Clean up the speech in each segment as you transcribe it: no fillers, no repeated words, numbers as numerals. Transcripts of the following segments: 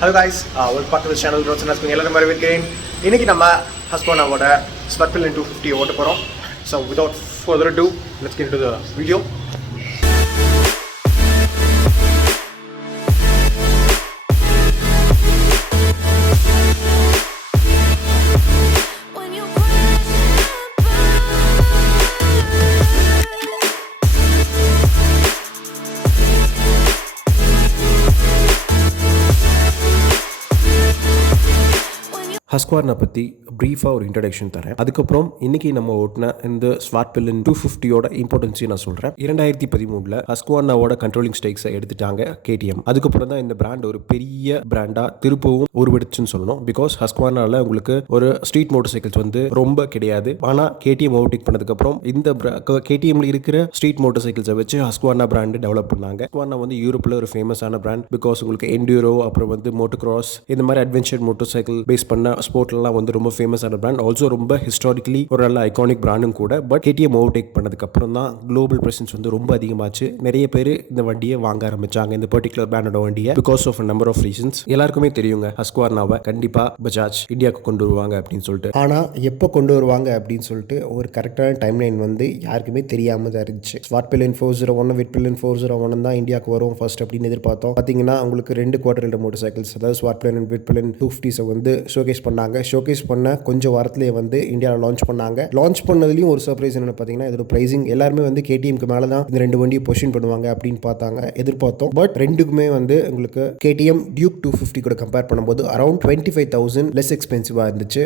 Hello guys, welcome back to the channel. Rosen Asking எல்லாரும் வரவேற்கிறேன். இன்னைக்கு நம்ம Husqvarna Swartpillion 250 ஓட்ட போறோம். So without further ado, let's get into the video. Husqvarna பற்றி ப்ரீஃபாக ஒரு இன்ட்ரடக்ஷன் தரேன். அதுக்கப்புறம் இன்னைக்கு நம்ம ஓட்டின இந்த Swartpillion 250யோட இம்பார்ட்டன்ஸையும் நான் சொல்கிறேன். 2013 Husqvarnaவோட கண்ட்ரோலிங் ஸ்டேக்ஸை எடுத்துட்டாங்க KTM. அதுக்கப்புறம் தான் இந்த பிராண்ட் ஒரு பெரிய பிராண்டாக திருப்பவும் உருவெடுச்சுன்னு சொல்லணும். பிகாஸ் Husqvarnaவில் உங்களுக்கு ஒரு ஸ்ட்ரீட் மோட்டர் சைக்கிள்ஸ் வந்து ரொம்ப கிடையாது. ஆனால் KTM ஓவர்டேக் பண்ணதுக்கப்புறம் இந்த KTMல இருக்கிற ஸ்ட்ரீட் மோட்டர் சைக்கிள்ஸை வச்சு Husqvarna பிராண்டு டெவலப் பண்ணாங்க. Husqvarna வந்து யூரோப்பில் ஒரு ஃபேமஸான பிராண்ட். பிகாஸ் உங்களுக்கு என்டியூரோ அப்புறம் வந்து மோட்டோ கிராஸ் இந்த மாதிரி அட்வென்ச்சர் மோட்டர் சைக்கிள் பேஸ் பண்ண ஸ்போர்ட்லாம் வந்து ரொம்ப ஃபேமஸான பிராண்ட். ஆல்சோ ரொம்ப ஹிஸ்டாரிக்கலி ஒரு நல்ல ஐகானிக் பிராண்டும் கூட. பட் KTM ஓவர்டேக் பண்ணதுக்கு அப்புறம் தான் குளோபல் பிரசன்ஸ் வந்து ரொம்ப அதிகமாச்சு. நிறைய பேர் இந்த வண்டியை வாங்க ஆரம்பிச்சாங்க, இந்த பர்டிகுலர் பிராண்டோட வண்டியை, because of number of reasons. எல்லாருக்குமே தெரியுங்க Husqvarnaவை கண்டிப்பா பஜாஜ் இந்தியாவுக்கு கொண்டு வருவாங்க அப்படின்னு சொல்லிட்டு. ஆனா எப்போ கொண்டு வருவாங்க அப்படின்னு சொல்லிட்டு ஒரு கரெக்டான டைம் லைன் வந்து யாருக்குமே தெரியாம தான் இருந்துச்சு. Swartpillion 401 Whitpillion 401 தான் இந்தியாவுக்கு வரும் ஃபர்ஸ்ட் அப்படின்னு எதிர்பார்த்தோம். பாத்தீங்கன்னா உங்களுக்கு 2 குவார்டர் மோட்டர் சைக்கிள்ஸ், அதாவது Swartpillion and Whitpillion 250 வந்து ஷோகேஸ் பண்ணாங்க. ஷோகேஸ் பண்ண கொஞ்சம் வாரத்திலேயே வந்து இந்தியாவில் லான்ச் பண்ணாங்க. லான்ச் பண்ணதுலேயும் ஒரு சர்ப்ரைஸ் என்னென்னு பார்த்தீங்கன்னா, இதோட ப்ரைஸிங் எல்லாருமே வந்து KTMக்கு மேலே தான் இந்த 2 வண்டியை பொசிஷன் பண்ணுவாங்க அப்படின்னு எதிர்பார்த்தோம். பட் ரெண்டுக்குமே வந்து உங்களுக்கு KTM Duke 250 கூட கம்பேர் பண்ணும்போது அரௌண்ட் 25,000 லெஸ் எக்ஸ்பென்சிவாக இருந்துச்சு.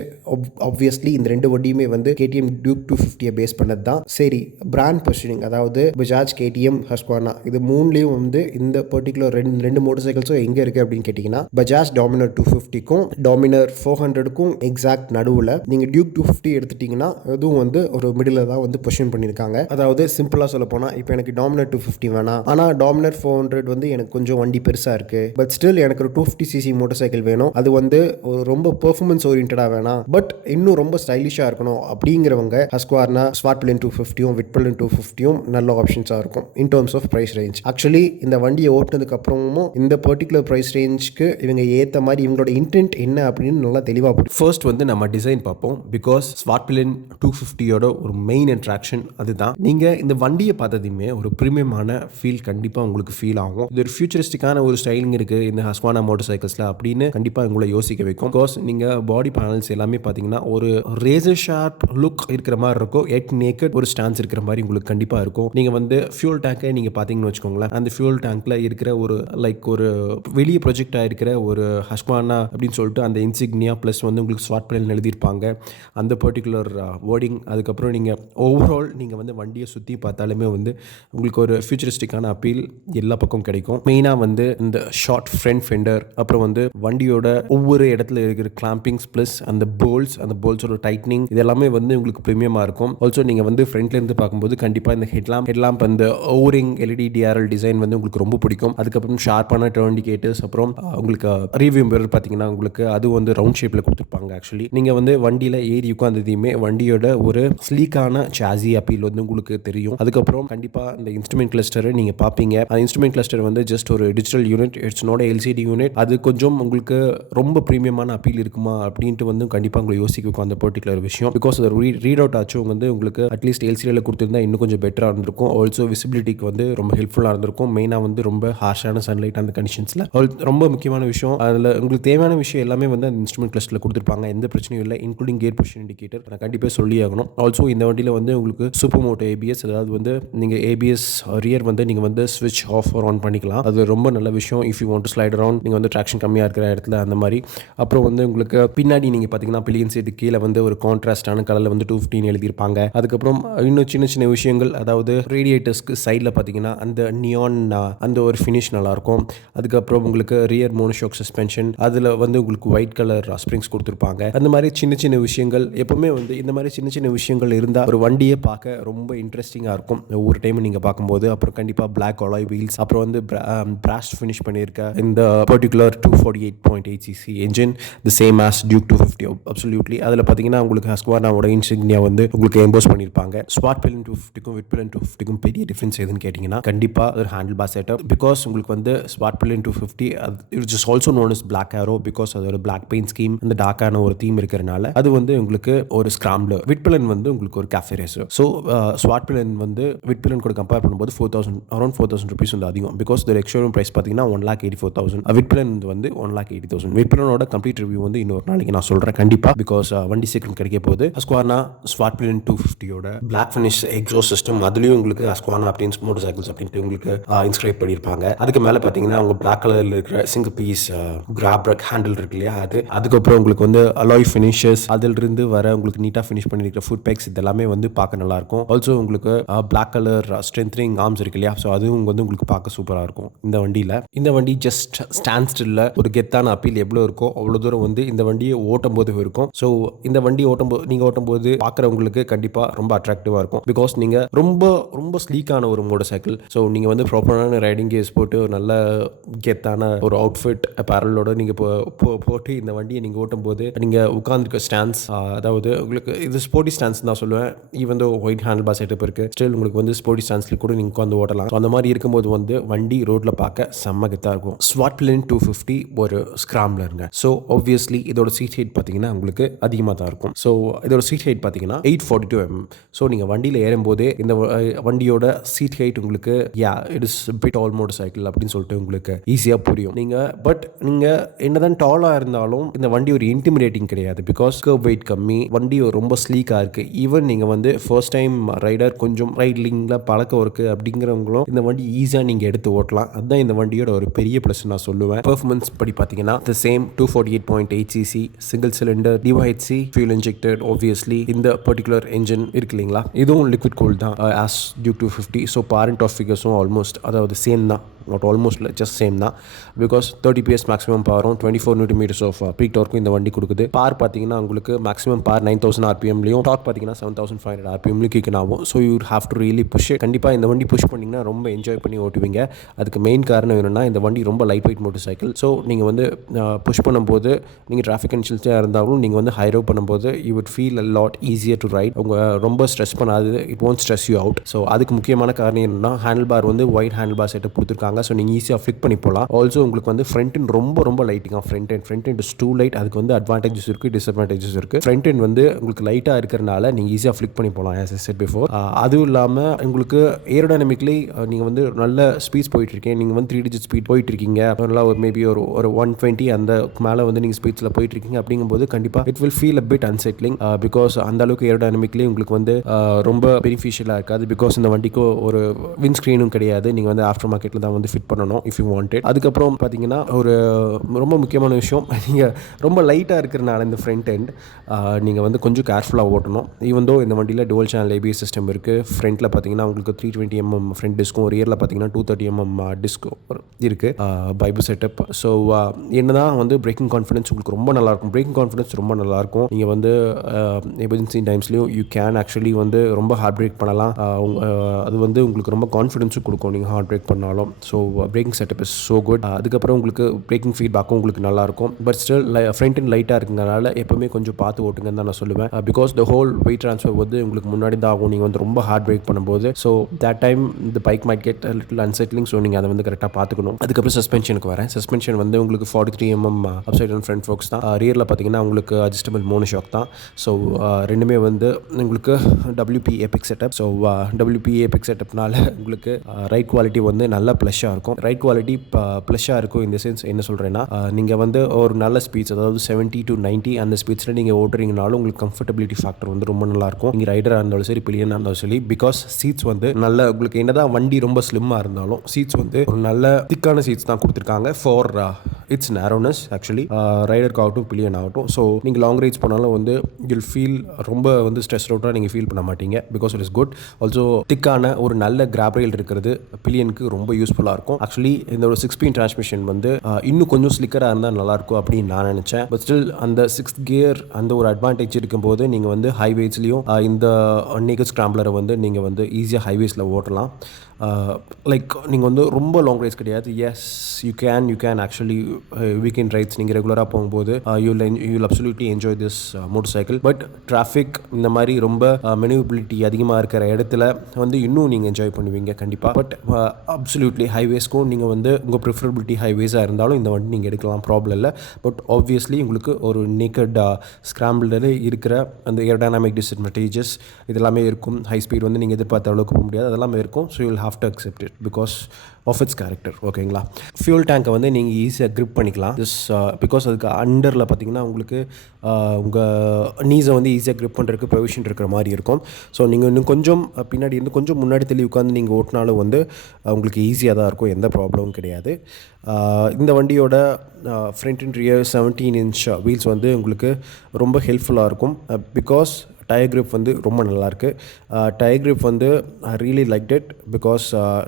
ஆப்வியஸ்லி இந்த 2 வண்டியுமே வந்து KTM Duke 250 பேஸ் பண்ணது தான். சரி, பிராண்ட் பொசிஷனிங், அதாவது பஜாஜ், KTM, Husqvarna இது மூணுலேயும் வந்து இந்த பர்டிகுலர் ரெண்டு மோட்டர் சைக்கிள்ஸும் எங்கே இருக்குது அப்படின்னு கேட்டிங்கன்னா, பஜாஜ் டாமினர் 250க்கும் டாமினர் 400க்கும் எக்ஸாக்ட் நடுவில். நீங்கள் டியூக் 250 எடுத்துட்டிங்கன்னா அதுவும் வந்து ஒரு மிடில் தான் வந்து பொசிஷன் பண்ணியிருக்காங்க. அதாவது சிம்பிளாக சொல்ல போனால், இப்போ எனக்கு டாமினர் 250 வேணாம், ஆனால் டாமினர் 400 வந்து எனக்கு கொஞ்சம் வண்டி பெருசாக இருக்குது. பட் ஸ்டில் எனக்கு ஒரு 250cc மோட்டர் சைக்கிள் வேணும். அது வந்து ரொம்ப பெர்ஃபார்மன்ஸ் ஓரியன்டாக வேணாம், பட் இன்னும் ரொம்ப ஸ்டைலிஷாக இருக்கணும் அப்படிங்கிறவங்க Husqvarna Swartpillion 250யும் Whitpillion 250யும் நல்ல ஆப்ஷன்ஸாக இருக்கும் in terms of price range. Actually இந்த வண்டியை ஓட்டினதுக்கு அப்புறமும் இந்த பர்டிகுலர் ப்ரைஸ் ரேஞ்சுக்கு இவங்க ஏற்ற மாதிரி இவங்களோட இன்டென்ட் என்ன அப்படின்னு நல்லா தெளிவாக போட்டு ஃபர்ஸ்ட் வந்து நம்ம டிசைன் பார்ப்போம். பிகாஸ் Swartpillion 250யோட ஒரு மெயின் அட்ராக்ஷன் அதுதான். நீங்கள் இந்த வண்டியை பார்த்ததுமே ஒரு ப்ரீமியமான ஃபீல் கண்டிப்பாக உங்களுக்கு ஃபீல் ஆகும். இது ஒரு ஃபியூச்சரிஸ்டிக்கான ஒரு ஸ்டைலிங் இருக்குது இந்த Husqvarna மோட்டர் சைக்கிள்ஸில் அப்படின்னு கண்டிப்பாக உங்களை யோசிக்க வைக்கும். பிகாஸ் நீங்கள் பாடி பேனல்ஸ் எல்லாமே பார்த்தீங்கன்னா ஒரு ரேசர் ஷார்ப் லுக் இருக்கிற மாதிரி இருக்கும். எட் நேக்கட் ஒரு ஸ்டான்ஸ் இருக்கிற மாதிரி உங்களுக்கு கண்டிப்பாக இருக்கும். நீங்கள் வந்து ஃபியூல் டேங்கை நீங்கள் பார்த்தீங்கன்னு வச்சுக்கோங்களேன், அந்த ஃபியூல் டேங்க்ல இருக்கிற ஒரு ஒரு வெளிய ப்ரொஜெக்ட் ஆகிருக்கிற ஒரு Husqvarna அப்படின்னு சொல்லிட்டு அந்த இன்சிக்னியா ப்ளஸ் வந்து உங்களுக்கு Swartpillion எழுதியிருப்பாங்க அந்த பர்டிகுலர் வேர்டிங். அதுக்கப்புறம் நீங்கள் ஓவரால் நீங்கள் வந்து வண்டியை சுற்றி பார்த்தாலுமே வந்து உங்களுக்கு ஒரு ஃபியூச்சரிஸ்டிக்கான அப்பீல் எல்லா பக்கம் கிடைக்கும். மெயினாக வந்து இந்த ஷார்ட் ஃப்ரண்ட் ஃபெண்டர், அப்புறம் வந்து வண்டியோட ஒவ்வொரு இடத்துல இருக்கிற கிளாம்பிங்ஸ் ப்ளஸ் அந்த போல்ஸோட டைட்னிங், இது எல்லாமே வந்து உங்களுக்கு ப்ரீமியமாக இருக்கும். ஆல்சோ நீங்கள் வந்து ஃப்ரண்ட்லேருந்து பார்க்கும்போது கண்டிப்பாக இந்த ஹெட்லாம்ப் அந்த ஓவரிங் LED DRL டிசைன் வந்து உங்களுக்கு ரொம்ப பிடிக்கும். அதுக்கப்புறம் ஷார்ப்பான டர்ன் இண்டிகேட்டர்ஸ், அப்புறம் உங்களுக்கு ரிவ்யூ மிரர் பார்த்தீங்கன்னா உங்களுக்கு அது வந்து ரவுண்ட் ஷேப்பில் கொடுத்துருப்பாங்க. ஆக்சுவலி நீங்கள் வந்து வண்டியில் ஏறி உட்காந்ததையுமே வண்டியோட ஒரு ஸ்லீக்கான சாசி அப்பீல் வந்து உங்களுக்கு தெரியும். அதுக்கப்புறம் கண்டிப்பாக இந்த இன்ஸ்ட்ருமெண்ட் கிளஸ்டரை நீங்கள் பார்ப்பீங்க. அந்த இன்ஸ்ட்ருமெண்ட் கிளஸ்டர் வந்து ஜஸ்ட் ஒரு digital unit, it's not LCD unit. அது கொஞ்சம் உங்களுக்கு ரொம்ப ப்ரீமியமான அப்பீல் இருக்குமா அப்படின்ட்டு வந்து கண்டிப்பாக உங்களை யோசிக்க வைக்கும் அந்த பர்டிகுலர் விஷயம். பிகாஸ் அது ரீட் அவுட் ஆச்சும் வந்து உங்களுக்கு அட்லீஸ்ட் LCDயில் கொடுத்துருந்தா இன்னும் கொஞ்சம் பெட்டராக இருந்திருக்கும். ஆல்சோ விசிபிலிட்டிக்கு வந்து ரொம்ப ஹெல்ப்ஃபுல்லாக இருந்திருக்கும். மெயினாக வந்து ரொம்ப ஹார்ஷான சன்லைட் அந்த கண்டிஷன்ஸில் ரொம்ப முக்கியமான விஷயம். அதில் உங்களுக்கு தேவையான விஷயம் எல்லாமே வந்து அந்த இன்ஸ்ட்ருமெண்ட் கிளஸ்டரில் கொடுத்துருப்பாங்க. எந்த பிரச்சனையும் இல்லை, இன்க்ளூடிங் கியர் பொசிஷன் இண்டிகேட்டர் நான் கண்டிப்பாக சொல்லி ஆகணும். ஆல்சோ இந்த வண்டியில் வந்து உங்களுக்கு சூப்பர் மோட்டோ ABS, அதாவது வந்து நீங்கள் ABS ரியர் வந்து நீங்கள் வந்து ஸ்விட்ச் ஆஃப் ஆர் ஆன் பண்ணிக்கலாம். அது ரொம்ப நல்ல விஷயம். If you want to slide around, நீங்கள் வந்து ட்ராக்ஷன் கம்மியாக இருக்கிற இடத்துல அந்த மாதிரி. அப்புறம் வந்து உங்களுக்கு பின்னாடி நீங்கள் பார்த்தீங்கன்னா பில்லியன் சீட்டு கீழே வந்து ஒரு கான்ட்ராஸ்டான கலரில் வந்து 215 எழுதியிருப்பாங்க. அதுக்கப்புறம் இன்னும் சின்ன விஷயங்கள், அதாவது ரேடியேட்டர்ஸ்க்கு சைடில் பார்த்தீங்கன்னா அந்த நியான் அந்த ஒரு ஃபினிஷ் நல்லாயிருக்கும். அதுக்கப்புறம் உங்களுக்கு ரியர் மோனோஷாக் சஸ்பென்ஷன், அதில் வந்து உங்களுக்கு ஒயிட் கலர் ஸ்ப்ரிங் ஸ்ப்ரிங்ஸ் கொடுத்துருப்பாங்க. அந்த மாதிரி சின்ன சின்ன விஷயங்கள் எப்பவுமே வந்து இந்த மாதிரி சின்ன சின்ன விஷயங்கள் இருந்தால் ஒரு வண்டியை பார்க்க ரொம்ப இன்ட்ரெஸ்டிங்காக இருக்கும் ஒவ்வொரு டைம் நீங்கள் பார்க்கும்போது. அப்புறம் கண்டிப்பாக பிளாக் அலாய் வீல்ஸ், அப்புறம் வந்து பிராஸ்ட் ஃபினிஷ் பண்ணியிருக்க இந்த particular 248.8cc engine, the same as Duke 250 absolutely. அதில் பார்த்தீங்கன்னா உங்களுக்கு ஹஸ்குவானாவோட இன்சிக்னியா வந்து உங்களுக்கு எம்போஸ் பண்ணியிருப்பாங்க. ஸ்வாட் பிலின் 250க்கும் விட்பிலின் 250க்கும் பெரிய டிஃப்ரென்ஸ் எதுன்னு கேட்டிங்கன்னா கண்டிப்பாக ஒரு ஹேண்டில் பார் செட்டப். பிகாஸ் உங்களுக்கு வந்து Svartpilen 250 it's is also known as black arrow because அது ஒரு பிளாக் பெயிண்ட் ஸ்கீம், அந்த டார்க்கான ஒரு தீம் இருக்கிறனால அது வந்து உங்களுக்கு ஒரு ஸ்கிராம்ப்ளர். விட்பிலன் வந்து உங்களுக்கு ஒரு கேஃபே ரேசர். ஸோ ஸ்வாட் பிலின் வந்து விட்பிலன் கூட கம்பேர் பண்ணும்போது அரௌண்ட் 4,000 rupees வந்து அதிகம். பிகாஸ் இதோட எக்ஸ்ஷோரூம் பிரைஸ் பார்த்தீங்கன்னா 1,84,000. விட்பிலன் வந்து 1,80,000. விட்பிலனோட கம்ப்ளீட் ரிவ்யூ வந்து இன்னொரு நாளைக்கு நான் சொல்கிறேன் கண்டிப்பாக. பிகாஸ் வண்டி சீக்கிரம் கிடைக்க போகுது. ஹஸ்குவானா ஸ்வாட் பிலின் 250யோட பிளாக் ஃபினிஷ் எக்ஸாஸ்ட் சிஸ்டம், அதுலேயும் உங்களுக்கு ஹஸ்குவானா அப்படின்னு மோட்டர் சைக்கிள்ஸ் அப்படின்ட்டு உங்களுக்கு இன்ஸ்கிரைப் பண்ணியிருப்பாங்க. அதுக்கு மேலே பார்த்தீங்கன்னா அவங்க பிளாக் கலரில் இருக்கிற single piece grab rug handle இருக்கு இல்லையா, அதுக்கப்புறம் உங்களுக்கு வந்து அலாய் ஃபினிஷஸ், அதிலிருந்து வர உங்களுக்கு நீட்டாக ஃபினிஷ் பண்ணியிருக்கிற ஃபுட் பேக்ஸ், இதெல்லாமே வந்து பார்க்க நல்லாயிருக்கும். ஆல்சோ உங்களுக்கு பிளாக் கலர் ஸ்ட்ரென்த்னிங் ஆர்ம்ஸ் இருக்கு இல்லையா, ஸோ அதுவும் வந்து உங்களுக்கு பார்க்க சூப்பராக இருக்கும் இந்த வண்டியில். இந்த வண்டி ஜஸ்ட் ஸ்டாண்ட் ஸ்டில்ல ஒரு கெத்தான அப்பீல் எவ்வளோ இருக்கோ அவ்வளோ தூரம் வந்து இந்த வண்டியை ஓட்டும் போது இருக்கும். ஸோ இந்த வண்டி நீங்கள் ஓட்டும்போது பார்க்குறவங்களுக்கு கண்டிப்பாக ரொம்ப அட்ராக்டிவாக இருக்கும். பிகாஸ் நீங்கள் ரொம்ப ரொம்ப ஸ்லீக்கான ஒரு மோட்டர் சைக்கிள். ஸோ நீங்கள் வந்து ப்ராப்பரான ரைடிங் கேஸ் போட்டு ஒரு நல்ல கெத்தான ஒரு அவுட்ஃபிட் பேரலோட நீங்கள் போட்டு இந்த வண்டியை நீங்கள் ஓட்டும் போது நீங்கள் உட்காந்துருக்க ஸ்டான்ஸ், அதாவது உங்களுக்கு இது ஸ்போர்ட்டி ஸ்டான்ஸ் தான் சொல்லுவேன். Even though white handle bar setup இருக்கு, ஸ்டில் உங்களுக்கு வந்து ஸ்போர்ட்டி ஸ்டான்ஸில் கூட நீங்கள் உட்காந்து ஓட்டலாம். அந்த மாதிரி இருக்கும்போது வந்து வண்டி ரோட்ல பார்க்க செம்ம கெத்தாக இருக்கும். ஸ்வாட் பிலின் 250 ஒரு ஸ்கிராம்ப்ளருங்க. ஸோ ஆப்வியஸ்லி இதோட சீட் ஹைட் பார்த்தீங்கன்னா உங்களுக்கு அதிகமாக தான் இருக்கும். ஸோ இதோட சீட் ஹைட் பார்த்தீங்கன்னா 842 mm. ஸோ நீங்கள் வண்டியில் ஏறும்போதே இந்த வண்டியோட சீட் ஹைட் உங்களுக்கு it is bit all motor cycle அப்படின்னு சொல்லிட்டு உங்களுக்கு ஈஸியாக புரியும். நீங்கள் என்னதான் டாலாக இருந்தாலும் இந்த வண்டி ஒரு இன்டிமிடேட்டிங் கிடையாது. பிகாஸ் கர்வ் வெயிட் கம்மி, வண்டி ரொம்ப ஸ்லீக்காக இருக்குது. ஈவன் நீங்கள் வந்து ஃபர்ஸ்ட் டைம் ரைடர், கொஞ்சம் ரைட்லிங்கில் பழக்கம் இருக்குது அப்படிங்கிறவங்களும் இந்த வண்டி ஈஸியாக நீங்கள் எடுத்து ஓட்டலாம். அதுதான் இந்த வண்டியோட ஒரு பெரிய ப்ளஸ் நான் சொல்லுவேன். பெர்ஃபார்மன்ஸ் படி பார்த்தீங்கன்னா the same 248.8cc single cylinder DOHC fuel injected. Obviously இந்த பர்டிகுலர் என்ஜின் இருக்கு இல்லைங்களா, இதுவும் லிக்விட் கூல் தான் as Duke 250. So brand of ஃபிகர்ஸும் ஆல்மோஸ்ட் அதாவது சேம் தான், நாட் ஆல்மோஸ்ட் ஜஸ்ட் சேம் தான். பிகாஸ் 30 PS மேக்ஸிமம் பவரும் 24 Nm ஆஃப் பீக் டார்க்கும் இந்த வண்டி கொடுக்குது. பார் பார்த்தீங்கன்னா உங்களுக்கு மேக்ஸிமம் பார் 9,000 RPMலையும், டார்க் பார்த்தீங்கன்னா 7,500 RPMலையும் கிக் ஆகும். So you have to really push. கண்டிப்பாக இந்த வண்டி புஷ் பண்ணிங்கன்னா ரொம்ப என்ஜாய் பண்ணி ஓட்டுவீங்க. அதுக்கு மெயின் காரணம் என்னென்னா இந்த வண்டி ரொம்ப light weight motor cycle. So நீங்கள் வந்து புஷ் பண்ணும்போது நீங்கள் டிராஃபிக் கன்ஷியஸாக இருந்தாலும் நீங்கள் வந்து ஹைரோ பண்ணும்போது you would feel a lot easier to right. அவங்க ரொம்ப ஸ்ட்ரெஸ் பண்ணாது, it won't stress you out. So அதுக்கு முக்கியமான காரணம் என்னென்னா ஹேண்டில் பார் வந்து ஒயிட் ஹேண்டில் பார் செட்டப் கொடுத்துருக்காங்க. ஸோ நீங்கள் ஈஸியாக ஃபிக் பண்ணி போகலாம். ஆல்சோ உங்களுக்கு வந்து ஃப்ரண்ட் எண்ட் ரொம்ப லைட்டிங்காக front end is too light. அதுக்கு வந்து அட்வான்டேஜஸ் இருக்குது, டிஸ்அட்வான்டேஜஸ் இருக்குது. ஃப்ரண்ட் எண்ட் வந்து உங்களுக்கு லைட்டாக இருக்கிறனால நீங்கள் ஈஸியாக ஃபிளிக் பண்ணி போகலாம் as I said before. அதுவும் இல்லாமல் உங்களுக்கு ஏரோடைனமிக்லி நீங்கள் வந்து நல்ல ஸ்பீட்ஸ் போயிட்டுருக்கீங்க, நீங்கள் வந்து 3 digit ஸ்பீட் போயிட்டுருக்கீங்க, நல்லா ஒரு மேபி ஒரு 120 அந்த மேலே வந்து நீங்கள் ஸ்பீட்ஸில் போயிட்டுருக்கீங்க. அப்படிங்கும்போது கண்டிப்பாக it will feel a bit unsettling. Because அந்த அளவுக்கு ஏரோடைனமிக்லி உங்களுக்கு வந்து ரொம்ப பெனிஃபிஷியலாக இருக்காது. பிகாஸ் இந்த வண்டிக்கு ஒரு விண்ட் ஸ்க்ரீனும் கிடையாது, நீங்கள் வந்து ஆஃப்டர் மார்க்கெட்டில் தான் வந்து ஃபிட் பண்ணணும் இஃப் யூ வாண்டட். அதுக்கப்புறம் பார்த்தீங்கன்னா ஒரு ரொம்ப முக்கியமான விஷயம், நீங்கள் ரொம்ப லைட்டாக இருக்கிறனால இந்த ஃப்ரண்ட் எண்ட் நீங்கள் வந்து கொஞ்சம் கேர்ஃபுல்லாக ஓட்டணும். ஈவன் தோ இந்த வண்டியில் டுவல் சேனல் ABS சிஸ்டம் இருக்குது. ஃப்ரண்ட்டில் பார்த்தீங்கன்னா உங்களுக்கு 320 mm ஃப்ரண்ட் டிஸ்க்கும், ரியரில் பார்த்தீங்கன்னா 230 mm டிஸ்க்கும் இருக்குது, பைபு செட்டப். ஸோ என்ன தான் வந்து பிரேக்கிங் கான்ஃபிடன்ஸ் உங்களுக்கு ரொம்ப நல்லாயிருக்கும். பிரேக்கிங் கான்ஃபிடன்ஸ் ரொம்ப நல்லாயிருக்கும். நீங்கள் வந்து எமர்ஜென்சி டைம்ஸ்லையும் யூ கேன் ஆக்சுவலி வந்து ரொம்ப ஹார்ட் பிரேக் பண்ணலாம். அது வந்து உங்களுக்கு ரொம்ப கான்ஃபிடன்ஸும் கொடுக்கும் நீங்கள் ஹார்ட் பிரேக் பண்ணாலும். So braking setup is so good. அதுக்கப்புறம் உங்களுக்கு பிரேக்கிங் ஃபீட்பேக்கும் உங்களுக்கு நல்லாயிருக்கும். பட் ஸ்டில் ஃப்ரண்ட் அண்ட் லைட்டாக இருக்கிறதுனால எப்பவுமே கொஞ்சம் பார்த்து ஓட்டுங்கன்னு தான் நான் சொல்லுவேன். Because the whole weight transfer வந்து உங்களுக்கு முன்னாடி தான் ஆகும் நீங்கள் வந்து ரொம்ப ஹார்ட் பிரேக் பண்ணும்போது. ஸோ தட் டைம் இந்த bike might get little unsettling. So நீங்கள் அதை வந்து கரெக்டாக பார்த்துக்கணும். அதுக்கப்புறம் சஸ்பென்ஷனுக்கு வரேன். சஸ்பென்ஷன் வந்து உங்களுக்கு 43 mm upside and front forks தான். ரியரில் பார்த்தீங்கன்னா உங்களுக்கு அட்ஜஸ்டபிள் மோனோஷாக் தான். ஸோ ரெண்டுமே வந்து உங்களுக்கு WP Apex setup. So WP Apex செட்டப்னால உங்களுக்கு ரைட் குவாலிட்டி வந்து நல்ல ப்ளஷ்ஷாக இருக்கும். ரைட் குவாலிட்டி ப்ளஷ்ஷாக இருக்கும். இந்த சென்ஸ் என்ன சொல்கிறேன்னா, நீங்கள் வந்து ஒரு நல்ல ஸ்பீட்ஸ், அதாவது 70 to 90 அந்த ஸ்பீட்ஸில் நீங்கள் ஓட்டுறீங்கனாலும் உங்களுக்கு கம்ஃபர்டபிலிட்டி ஃபேக்டர் வந்து ரொம்ப நல்லாயிருக்கும். நீங்கள் ரைடராக இருந்தாலும் சரி, பில்லியனாக இருந்தாலும் சரி. பிகாஸ் சீட்ஸ் வந்து நல்ல உங்களுக்கு என்னதான் வண்டி ரொம்ப ஸ்லிம்மாக இருந்தாலும் சீட்ஸ் வந்து ஒரு நல்ல திக்கான சீட்ஸ் தான் கொடுத்துருக்காங்க ஃபார் இட்ஸ் நேரோனஸ். ஆக்சுவலி ரைடருக்கு ஆகட்டும், பில்லியன் ஆகட்டும். ஸோ நீங்கள் லாங் ரைட்ஸ் போனாலும் வந்து யூல் ஃபீல் ரொம்ப வந்து ஸ்ட்ரெஸ் அவுட்டாக நீங்கள் ஃபீல் பண்ண மாட்டீங்க. Because it is good. Also திக்கான ஒரு நல்ல கிராப் ரயில் இருக்கிறது பில்லியனுக்கு ரொம்ப யூஸ்ஃபுல்லாக யூஸ்ஃபுல்லாக இருக்கும். ஆக்சுவலி இந்த ஒரு 6-speed டிரான்ஸ்மிஷன் வந்து இன்னும் கொஞ்சம் ஸ்லிக்கராக இருந்தால் நல்லாயிருக்கும் அப்படின்னு நான் நினச்சேன். பட் ஸ்டில் அந்த 6th கியர் அந்த ஒரு அட்வான்டேஜ் இருக்கும்போது நீங்கள் வந்து ஹைவேஸ்லேயும் இந்த நேக்கட் ஸ்க்ராம்பிளரை வந்து நீங்கள் வந்து ஈஸியாக ஹைவேஸில் ஓட்டலாம். லைக் நீங்கள் வந்து ரொம்ப லாங் ரைட்ஸ் கிடையாது. Yes you can actually weekend rides நீங்கள் ரெகுலராக போகும்போது you'll absolutely enjoy this motorcycle. But traffic இந்த மாதிரி ரொம்ப மெனுவபிலிட்டி அதிகமாக இருக்கிற இடத்துல வந்து இன்னும் நீங்கள் என்ஜாய் பண்ணுவீங்க கண்டிப்பாக. பட் அப்சல்யூட்லி ஹைவேஸ்க்கும் நீங்கள் வந்து உங்கள் ப்ரிஃபரபிலிட்டி ஹைவேஸாக இருந்தாலும் இந்த வண்டி நீங்கள் எடுக்கலாம், ப்ராப்ளம் இல்லை. பட் ஆப்வியஸ்லி உங்களுக்கு ஒரு நேக்கட் ஸ்க்ராம்பிளில் இருக்கிற அந்த ஏரோடைனமிக் டிஸ்அட்வான்டேஜஸ் இதெல்லாமே இருக்கும். ஹை ஸ்பீட் வந்து நீங்கள் எதிர்பார்த்த அளவுக்கு போக முடியாது, அதெல்லாமே இருக்கும். So you'll have to accept it because of its character. ஓகேங்களா. ஃபியூல் டேங்கை வந்து நீங்கள் ஈஸியாக க்ரிப் பண்ணிக்கலாம். பிகாஸ் அதுக்கு அண்டரில் பார்த்தீங்கன்னா உங்களுக்கு உங்கள் நீஸை வந்து ஈஸியாக க்ரிப் பண்ணுறதுக்கு ப்ரொவிஷன் இருக்கிற மாதிரி இருக்கும். ஸோ நீங்கள் இன்னும் கொஞ்சம் பின்னாடி இருந்து கொஞ்சம் முன்னாடி தள்ளி உட்காந்து நீங்கள் ஓட்டினாலும் வந்து உங்களுக்கு ஈஸியாக தான் இருக்கும், எந்த ப்ராப்ளமும் கிடையாது. இந்த வண்டியோட front and rear 17-inch wheels வந்து உங்களுக்கு ரொம்ப ஹெல்ப்ஃபுல்லாக இருக்கும். பிகாஸ் டயர் கிரிப் வந்து ரொம்ப நல்லாயிருக்கு. டயர் கிரிப் வந்து I really like it because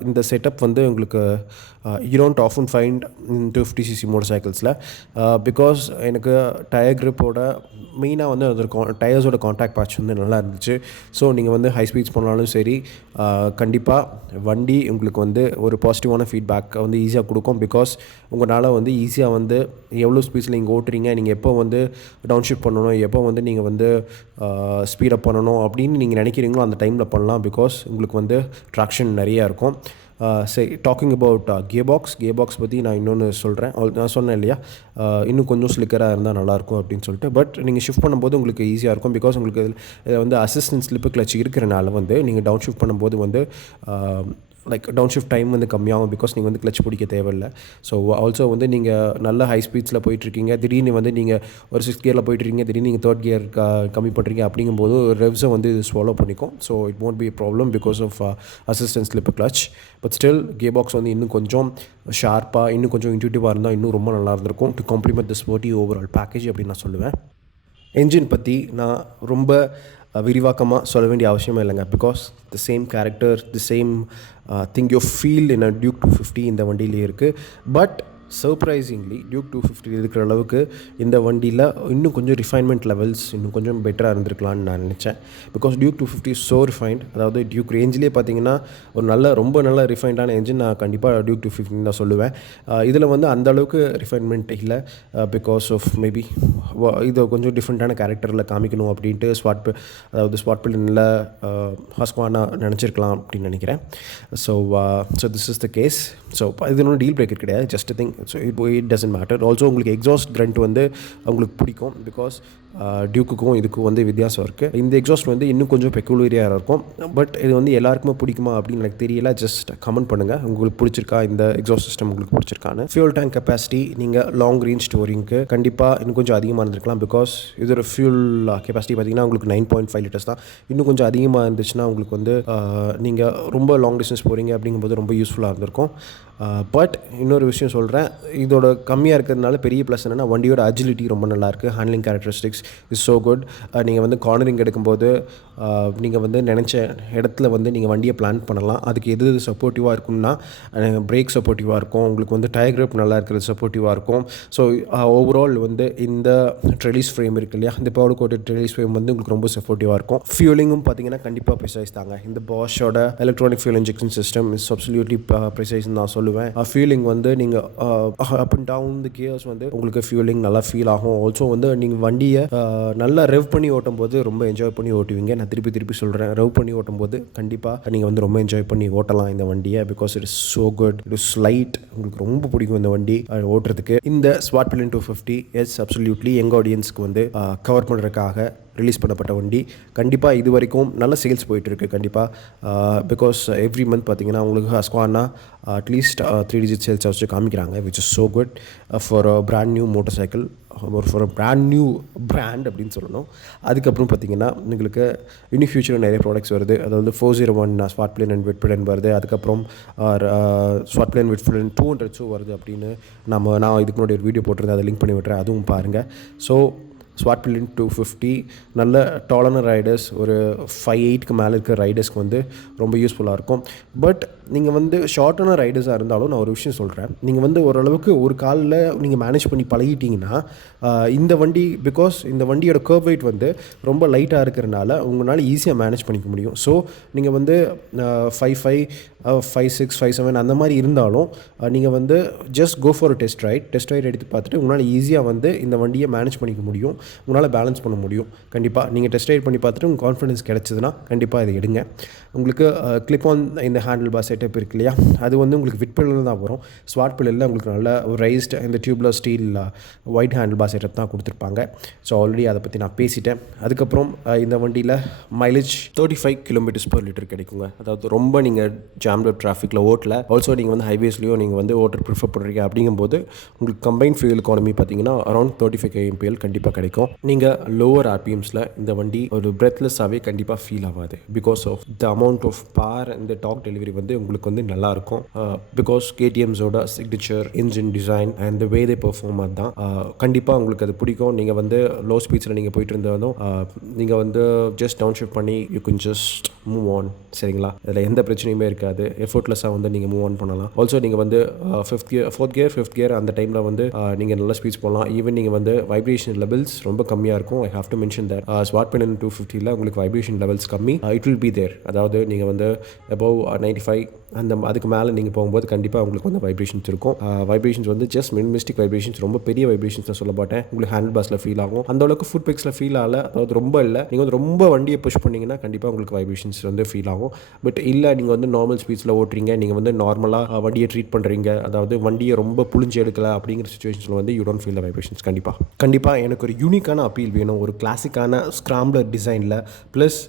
இந்த செட்டப் வந்து உங்களுக்கு you don't often find in 250cc மோட்டர் சைக்கிள்ஸில். பிகாஸ் எனக்கு டயர் கிரிப்போட மெயினாக வந்து அது டயர்ஸோட காண்டாக்ட் பேட்ச் வந்து நல்லா இருந்துச்சு. ஸோ நீங்கள் வந்து ஹை ஸ்பீட்ஸ் போனாலும் சரி கண்டிப்பாக வண்டி உங்களுக்கு வந்து ஒரு பாசிட்டிவான ஃபீட்பேக் வந்து ஈஸியாக கொடுக்கும். பிகாஸ் உங்களால் வந்து ஈஸியாக வந்து எவ்வளோ ஸ்பீட்ஸில் நீங்கள் ஓட்டுறீங்க, நீங்கள் எப்போ வந்து டவுன் ஷிஃப்ட் பண்ணணும், எப்போ வந்து நீங்கள் வந்து ஸ்பீடப் பண்ணணும் அப்படின்னு நீங்கள் நினைக்கிறீங்களோ அந்த டைமில் பண்ணலாம். பிகாஸ் உங்களுக்கு வந்து ட்ராக்ஷன் நிறையா இருக்கும். சரி, டாக்கிங் அபவுட் கியர் பாக்ஸ் பற்றி நான் இன்னொன்று சொல்கிறேன். நான் சொன்னேன் இல்லையா, இன்னும் கொஞ்சம் ஸ்லிக்கராக இருந்தால் நல்லாயிருக்கும் அப்படின்னு சொல்லிட்டு. பட் நீங்கள் ஷிஃப்ட் பண்ணும்போது உங்களுக்கு ஈஸியாக இருக்கும். பிகாஸ் உங்களுக்கு இதில் வந்து அசிஸ்டன்ட் ஸ்லிப்பு கிளச் இருக்கிறனால வந்து நீங்கள் டவுன் ஷிஃப்ட் பண்ணும்போது வந்து லைக் டவுன் ஷிஃப்ட் டைம் வந்து கம்மியாகும். பிகாஸ் நீங்கள் வந்து கிளச் பிடிக்க தேவையில்லை. ஸோ ஆல்சோ வந்து நீங்கள் நல்ல ஹை ஸ்பீட்ஸில் போயிட்டுருக்கீங்க, திடீர்னு வந்து நீங்கள் ஒரு 6th கியரில் போயிட்டுருக்கீங்க, திடீர்னு நீங்கள் 3rd கியர் கம்மி பண்ணுறீங்க அப்படிங்கும்போது ரெவ்ஸை வந்து இது ஸ்வாலோ பண்ணிக்கும். So it won't be a problem because of assistance slip clutch. But still gear box வந்து இன்னும் கொஞ்சம் ஷார்ப்பாக இன்னும் கொஞ்சம் இன்ட்யூட்டிவாக இருந்தால் இன்னும் ரொம்ப நல்லா இருந்திருக்கும் to complement the sporty overall package அப்படின்னு நான் சொல்லுவேன். என்ஜின் பற்றி நான் ரொம்ப விரிவாக்கமாக சொல்ல வேண்டிய அவசியமே இல்லைங்க. Because the same character, the same thing you feel in a Duke 250 இந்த வண்டியிலே இருக்குது. பட் சர்ப்ரைசிங்லி டியூக் 250 இருக்கிற அளவுக்கு இந்த வண்டியில் இன்னும் கொஞ்சம் ரிஃபைன்மெண்ட் லெவல்ஸ் இன்னும் கொஞ்சம் பெட்டராக இருந்திருக்கலான்னு நான் நினச்சேன். Because Duke 250 so refined. அதாவது டியூக் ரேஞ்சிலே பார்த்தீங்கன்னா ஒரு ரொம்ப நல்ல ரிஃபைண்டான என்ஜின் நான் கண்டிப்பாக டியூக் 250 தான் சொல்லுவேன். இதில் வந்து அந்த அளவுக்கு ரிஃபைன்மெண்ட் இல்லை. பிகாஸ் ஆஃப் மேபி இது கொஞ்சம் டிஃப்ரெண்ட்டான கேரக்டரில் காமிக்கணும் அப்படின்ட்டு ஸ்பாட் பில்லில் ஹஸ்குவானா நினச்சிருக்கலாம் அப்படின்னு நினைக்கிறேன். So this is the case. So இது ஒன்றும் டீல் பிரேக்கர் கிடையாது, just thing. So it doesn't matter. Also உங்களுக்கு எக்ஸாஸ்ட் கிரண்ட் வந்து உங்களுக்கு பிடிக்கும். பிகாஸ் டியூக்குக்கும் இதுக்கும் வந்து வித்தியாசம் இருக்குது. இந்த எக்ஸாஸ்ட் வந்து இன்னும் கொஞ்சம் பெக்குலரியாக இருக்கும். பட் இது வந்து எல்லாருக்குமே பிடிக்குமா அப்படின்னு எனக்கு தெரியல. ஜஸ்ட் கமெண்ட் பண்ணுங்கள் உங்களுக்கு பிடிச்சிருக்கா, இந்த எக்ஸாஸ்ட் சிஸ்டம் உங்களுக்கு பிடிச்சிருக்கான்னு. ஃபியூல் டேங்க் கெப்பாசிட்டி நீங்கள் லாங் ரேஞ்ச் டூரிங்க்கு கண்டிப்பாக இன்னும் கொஞ்சம் அதிகமாக இருந்திருக்கலாம். பிகாஸ் இதோட ஃபியூல் கெப்பாசிட்டி பார்த்தீங்கன்னா உங்களுக்கு 9.5 liters தான். இன்னும் கொஞ்சம் அதிகமாக இருந்துச்சுன்னா உங்களுக்கு வந்து நீங்கள் ரொம்ப லாங் டிஸ்டன்ஸ் போகிறீங்க அப்படிங்கும்போது ரொம்ப யூஸ்ஃபுல்லாக இருந்திருக்கும். பட் இன்னொரு விஷயம் சொல்கிறேன், இதோட கம்மியாக இருக்கிறதுனால பெரிய ப்ளஸ் என்னென்னா வண்டியோட அஜிலிட்டி ரொம்ப நல்லாயிருக்கு. Handling characteristics is so good. நீங்கள் வந்து கார்னரிங் எடுக்கும்போது நீங்கள் வந்து நினச்ச இடத்துல வந்து நீங்கள் வண்டியை பிளான் பண்ணலாம். அதுக்கு எது சப்போர்ட்டிவாக இருக்கும்னா பிரேக் சப்போர்ட்டிவாக இருக்கும், உங்களுக்கு வந்து டயர் கிரிப் நல்லா இருக்கிறது சப்போர்ட்டிவாக இருக்கும். ஸோ ஓவரால் வந்து இந்த ட்ரெலிஸ் ஃப்ரேம் இருக்கு இல்லையா, இந்த பவுடர் கோட்டட் ட்ரெலிஸ் ஃப்ரேம் வந்து உங்களுக்கு ரொம்ப சப்போர்ட்டிவாக இருக்கும். ஃபியூலிங்கும் பார்த்தீங்கன்னா கண்டிப்பாக ப்ரிசைஸ் தாங்க. இந்த பாஷோட electronic fuel injection system is absolutely ப்ரிசைஸ்ன்னு நான் சொல்லுவேன். ஃபியூலிங் வந்து நீங்கள் up and down the gears வந்து உங்களுக்கு ஃபியூலிங் நல்லா ஃபீல் ஆகும். ஆல்சோ வந்து நீங்கள் வண்டியை நல்லா ரெவ் பண்ணி ஓட்டும் போது ரொம்ப என்ஜாய் பண்ணி ஓட்டுவீங்க. நான் திருப்பி சொல்கிறேன், ரெவ் பண்ணி ஓட்டும் போது கண்டிப்பாக நீங்கள் வந்து ரொம்ப என்ஜாய் பண்ணி ஓட்டலாம் இந்த வண்டியை. Because it is so good, it is light, உங்களுக்கு ரொம்ப பிடிக்கும் இந்த வண்டி ஓட்டுறதுக்கு. இந்த ஸ்வாட் பில்லியன் 250 எஸ் அப்சல்யூட்லி எங்கள் ஆடியன்ஸ்க்கு வந்து கவர் பண்ணுறதுக்காக ரிலீஸ் பண்ணப்பட்ட வண்டி. கண்டிப்பாக இது வரைக்கும் நல்ல சேல்ஸ் போயிட்டுருக்கு கண்டிப்பாக. பிகாஸ் எவ்ரி மந்த் பார்த்தீங்கன்னா உங்களுக்கு ஹஸ்குவானா அட்லீஸ்ட் 3 digit சேல்ஸ் வச்சு காமிக்கிறாங்க, which is so good for a brand new motor cycle, for a brand new brand அப்படின்னு சொல்லணும். அதுக்கப்புறம் பார்த்தீங்கன்னா உங்களுக்கு இன்னும் ஃபியூச்சரில் நிறைய ப்ராடக்ட்ஸ் வருது. அதாவது 401 ஸ்வாட் பிளேன் அண்ட் விட்பிளன் வருது. அதுக்கப்புறம் ஸ்வாட் பிளேன் விட்பிளன் 200 வருது அப்படின்னு நான் இதுக்கு முன்னாடி ஒரு வீடியோ போட்டிருந்தேன், அதை லிங்க் பண்ணி விட்டுறேன், அதுவும் பாருங்கள். ஸோ ஸ்வாட் பில்லியன் 250 நல்ல டாலான ரைடர்ஸ், ஒரு 5'8" மேலே இருக்கிற ரைடர்ஸ்க்கு வந்து ரொம்ப யூஸ்ஃபுல்லாக இருக்கும். பட் நீங்கள் வந்து ஷார்ட்டான ரைடர்ஸாக இருந்தாலும் நான் ஒரு விஷயம் சொல்கிறேன். நீங்கள் வந்து ஓரளவுக்கு ஒரு காலில் நீங்கள் மேனேஜ் பண்ணி பழகிட்டீங்கன்னா இந்த வண்டி பிகாஸ் இந்த வண்டியோட கர்வ் வெயிட் வந்து ரொம்ப லைட்டாக இருக்கிறனால உங்களால் ஈஸியாக மேனேஜ் பண்ணிக்க முடியும். ஸோ நீங்கள் வந்து 5.5 5.6 5.7 அந்த மாதிரி இருந்தாலும் நீங்கள் வந்து just go for test ride எடுத்து பார்த்துட்டு உங்களால் ஈஸியாக வந்து இந்த வண்டியை மேனேஜ் பண்ணிக்க முடியும், உங்களால் பேலன்ஸ் பண்ண முடியும். கண்டிப்பாக நீங்கள் டெஸ்ட் ரைட் பண்ணி பார்த்துட்டு உங்கள் கான்ஃபிடன்ஸ் கிடச்சிதுன்னா கண்டிப்பாக இதை எடுங்க. உங்களுக்கு கிளிப் ஆன் இந்த ஹேண்டில் பார் செட்டப் இருக்கு இல்லையா, அது வந்து உங்களுக்கு விட்பில்லில் தான் வரும். ஸ்வாட் பில்லில் உங்களுக்கு நல்ல ஒரு ரைஸ்டு இந்த tubular steel white handle bar setup தான் கொடுத்துருப்பாங்க. ஸோ ஆல்ரெடி அதை பற்றி நான் பேசிட்டேன். அதுக்கப்புறம் இந்த வண்டியில் மைலேஜ் 35 km/L கிடைக்குங்க. அதாவது ரொம்ப நீங்கள் ஜாம்ல டிராஃபிக்கில் ஓட்டல, ஆல்சோ நீங்கள் வந்து ஹைவேஸ்லேயும் நீங்கள் வந்து ஓட்டர் ப்ரிஃபர் பண்ணுறீங்க அப்படிங்கும்போது உங்களுக்கு கம்பைன் ஃபியூல் எக்கானமி பார்த்தீங்கன்னா அரௌண்ட் 35 kmpl கண்டிப்பாக கிடைக்கும். நீங்கள் லோவர் ஆர்பிஎம்ஸில் இந்த வண்டி ஒரு பிரெத்லெஸ்ஸாகவே கண்டிப்பாக ஃபீல் ஆகாது. Because of the amount of power இந்த டாக் டெலிவரி வந்து உங்களுக்கு வந்து நல்லாயிருக்கும். பிகாஸ் கேடிஎம்ஸோட signature engine design and the way they perform அதுதான். கண்டிப்பாக உங்களுக்கு அது பிடிக்கும். நீங்கள் வந்து லோ ஸ்பீட்ஸில் நீங்கள் போயிட்டு இருந்தாலும் நீங்கள் வந்து ஜஸ்ட் டவுன் ஷிஃப்ட் பண்ணி you can just move on. சரிங்களா, அதில் எந்த பிரச்சனையுமே இருக்காது. எஃபோர்ட்லெஸ்ஸாக வந்து நீங்கள் மூவ் ஆன் பண்ணலாம். ஆல்சோ நீங்கள் வந்து ஃபோர்த் கியர் அந்த டைமில் வந்து நீங்கள் நல்ல ஸ்பீட்ஸ் போகலாம். ஈவன் நீங்கள் வந்து வைப்ரேஷன் லெவல்ஸ் ரொம்ப கம்மியாக இருக்கும். I have to mention that Svartpilen 250ல் உங்களுக்கு வைப்ரேஷன் லெவல்ஸ் கம்மி. It will be there. அதாவது நீங்கள் வந்து அபவ் 95 அதுக்கு மேலே நீங்கள் போகும்போது கண்டிப்பாக உங்களுக்கு வந்து வைப்ரேஷன்ஸ் இருக்கும். வைப்ரேஷன்ஸ் வந்து ஜஸ்ட் மினிமிஸ்டிக் வைப்ரேஷன்ஸ், ரொம்ப பெரிய வைப்ரேஷன்ஸ் நான் சொல்ல மாட்டேன். உங்களுக்கு ஹேண்டில் பாஸில் ஃபீல் ஆகும். அந்த அளவுக்கு ஃபுட் பெக்ஸில் ஃபீல் ஆகல. அதாவது ரொம்ப இல்லை. நீங்கள் வந்து ரொம்ப வண்டியை புஷ் பண்ணிங்கன்னா கண்டிப்பாக உங்களுக்கு வைப்ரேஷன்ஸ் வந்து ஃபீல் ஆகும். பட் இல்லை, நீங்கள் வந்து நார்மல் ஸ்பீட்ஸில் ஓட்டுறீங்க, நீங்கள் வந்து நார்மலாக வண்டியை ட்ரீட் பண்ணுறீங்க, அதாவது வண்டியை ரொம்ப புளிஞ்சு எடுக்கல அப்படிங்கிற சுச்சுவேஷனில் வந்து you don't feel the vibrations. கண்டிப்பாக எனக்கு ஒரு யூனிக்கான அப்பீல் வேணும். ஒரு கிளாசிக்கான ஸ்க்ராம்ப்ளர் டிசைனில் ப்ளஸ்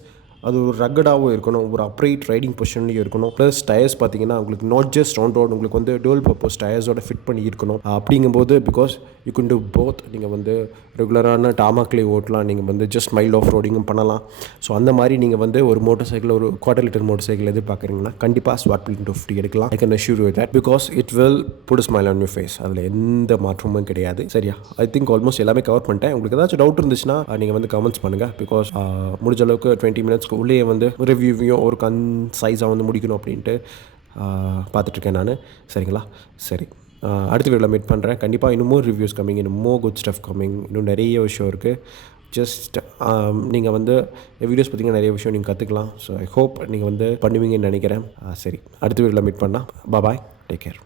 அது ஒரு ரக்கடாகவும் இருக்கணும், ஒரு அப்ரைட் ரைடிங் பொசிஷன்லையும் இருக்கணும். ப்ளஸ் டயர்ஸ் பார்த்தீங்கன்னா உங்களுக்கு நாட் ஜஸ்ட் ஆன் ரோட், உங்களுக்கு வந்து டூவல் பர்பஸ் டயர்ஸோட ஃபிட் பண்ணி இருக்கணும். அப்படிங்கும்போது because you can do both. நீங்கள் வந்து ரெகுலரான டாமாக்லேயே ஓட்டலாம், நீங்கள் வந்து ஜஸ்ட் மைல்ட் ஆஃப் ரோடிங்கும் பண்ணலாம். ஸோ அந்த மாதிரி நீங்கள் வந்து ஒரு மோட்டர் சைக்கிள், ஒரு குவார்டர் லிட்டர் மோட்டர் சைக்கிள் எதிர்பார்க்குறீங்கன்னா கண்டிப்பாக ஸ்வாட் பெலின் 250 எடுக்கலாம். I can assure you that because it will put smile on your face. அதில் எந்த மாற்றமும் கிடையாது. சரியா, ஐ திங்க் ஆல்மோஸ்ட் எல்லாமே கவர் பண்ணிட்டேன். உங்களுக்கு ஏதாச்சும் டவுட் இருந்துச்சுன்னா நீங்கள் வந்து கமெண்ட்ஸ் பண்ணுங்கள். பிகாஸ் முடிஞ்ச அளவுக்கு 20 மினிட்ஸ்க்கு உள்ளே வந்து ரிவ்யூவையும் ஒரு கன்சைஸாக வந்து முடிக்கணும் அப்படின்ட்டு பார்த்துட்ருக்கேன் நான். சரிங்களா, சரி, அடுத்த வீடியோவில் மீட் பண்ணுறேன். கண்டிப்பாக இன்னும் மோர் ரிவ்யூஸ் கம்மிங், இன்னும் மோர் குட் ஸ்டஃப் கம்மிங், இன்னும் நிறைய விஷயம் இருக்குது. ஜஸ்ட் நீங்கள் வந்து வீடியோஸ் பார்த்தீங்கன்னா நிறைய விஷயம் நீங்கள் கற்றுக்கலாம். ஸோ ஐ ஹோப் நீங்கள் வந்து பண்ணுவீங்கன்னு நினைக்கிறேன். சரி, அடுத்த வீடியோவில் மீட் பண்ணால் பாய், டேக் கேர்.